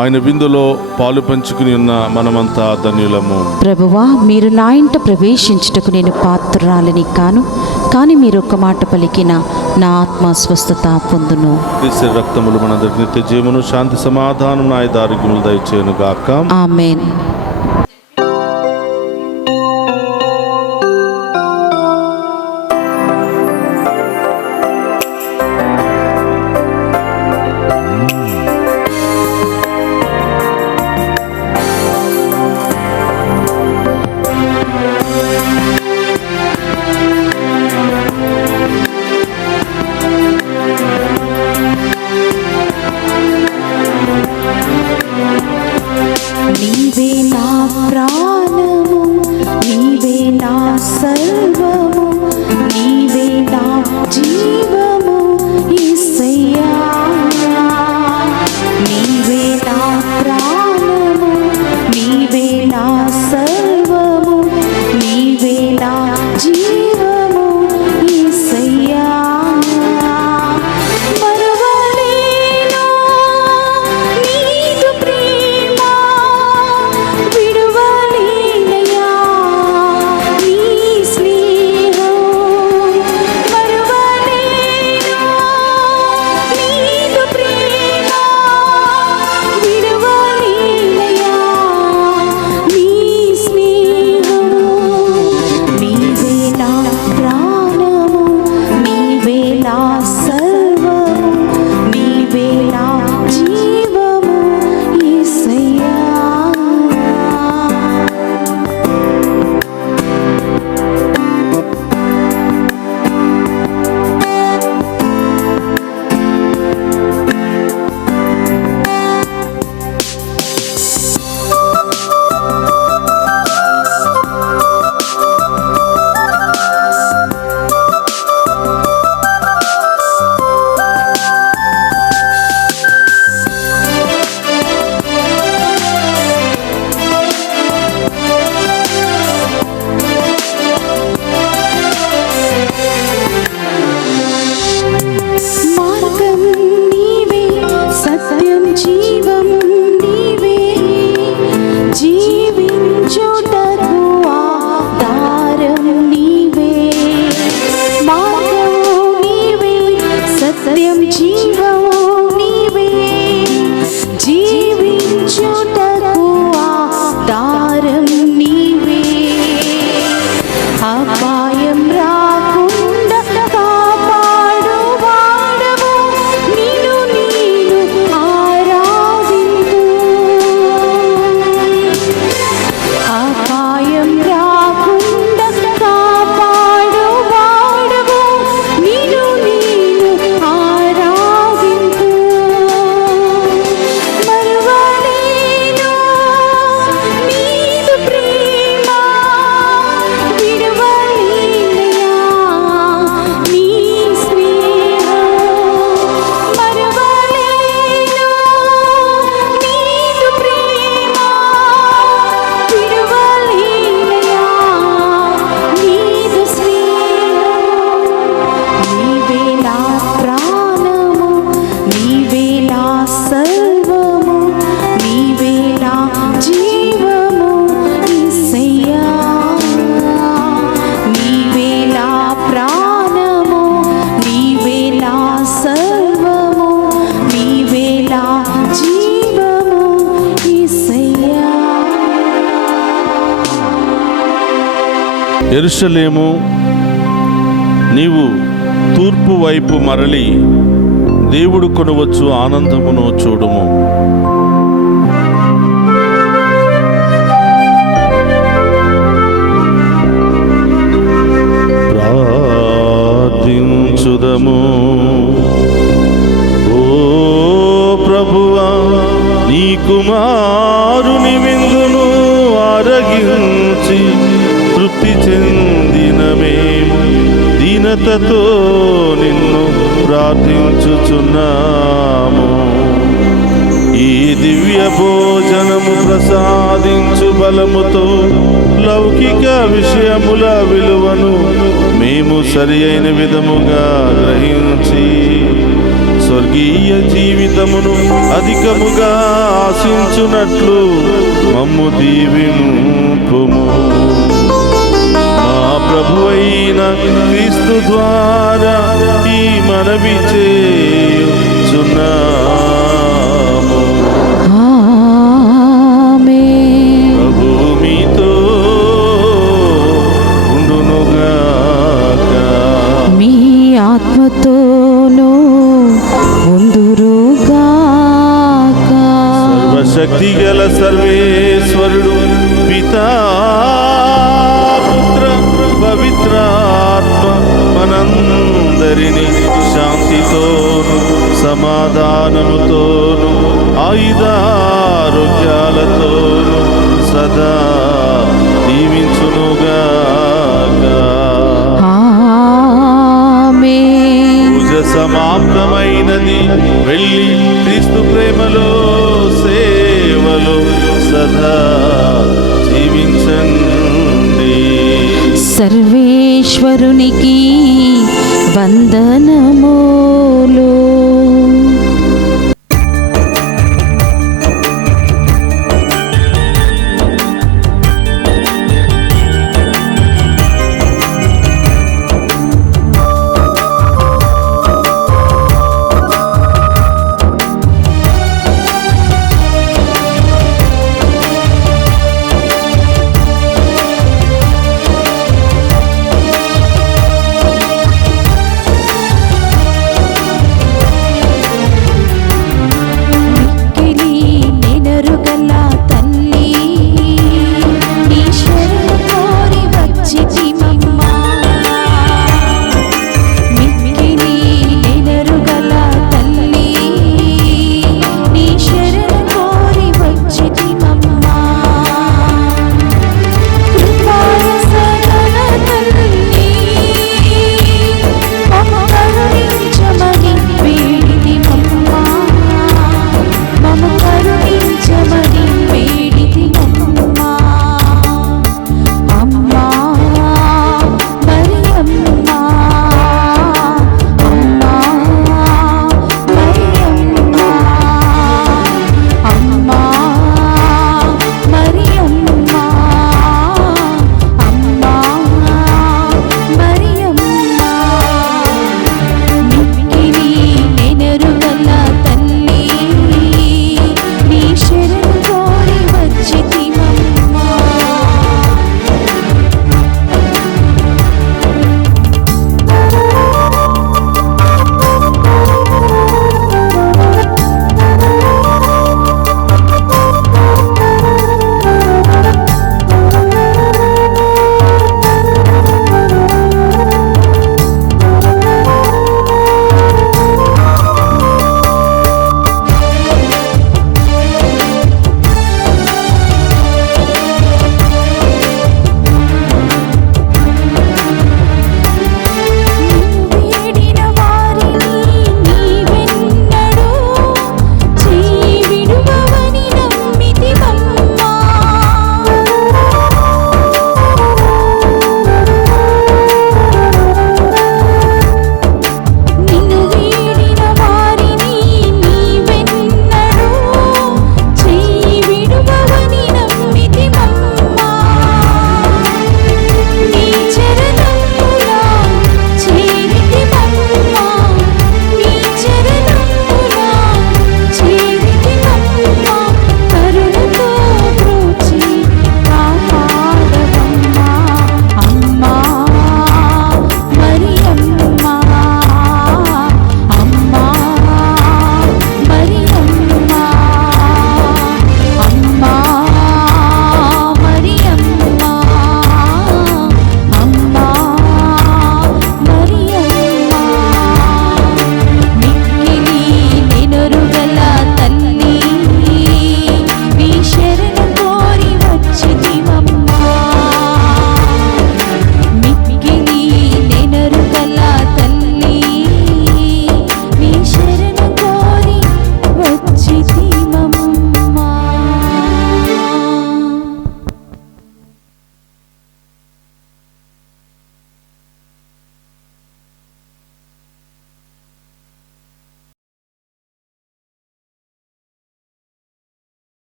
ఆయన విందులో పాలు పంచుకుని ఉన్న మనమంతా ధన్యులము. ప్రభువా, మీరు నా ఇంట ప్రవేశించుటకు నేను పాత్రురాలిని కాను, కానీ మీరు ఒక మాట పలికిన నా ఆత్మ స్వస్థత పొందును. క్రీస్తు రక్తములు మనందరికి నిత్య జీవమును, శాంతి సమాధానం, ఆయుధారోగ్యములు దయచేయును గాక. ఆమేన్. నీవే నా యెరూషలేము, నీవు తూర్పు వైపు మరలి దేవుడు కొనవచ్చు ఆనందమును చూడుము. ప్రార్థించుదము. ఓ ప్రభువా, నీ కుమారుని విందును ఆరగించి తృప్తి చెందిన మేము దీనతతో నిన్ను ప్రార్థించుచున్నాము. ఈ దివ్య భోజనము ప్రసాదించు బలముతో లౌకిక విషయముల విలువను మేము సరి అయిన విధముగా గ్రహించి స్వర్గీయ జీవితమును అధికముగా ఆశించునట్లు మమ్ము దీవింపుము. మా ప్రభువైన క్రీస్తు ద్వారా ఈ మనవి చేయుచున్నాము. ఆమేన్. ప్రభు మీతో ఉండునుగాక. మీ ఆత్మతోనూ ఉందురుగాక. సర్వశక్తి గల సర్వేశ్వరుడు పితా పుత్ర పవిత్రాత్మ మనందరినీ శాంతితోను సమాధానముతోను ఆయుధారోగ్యాలతోను సదా దీవించునుగాక. ఆమేన్. పూజ సమాప్తమైనది. వెళ్ళి క్రీస్తు ప్రేమలో సేవలో సదా జీవించండి. సర్వేశ్వరునికి వందనములు.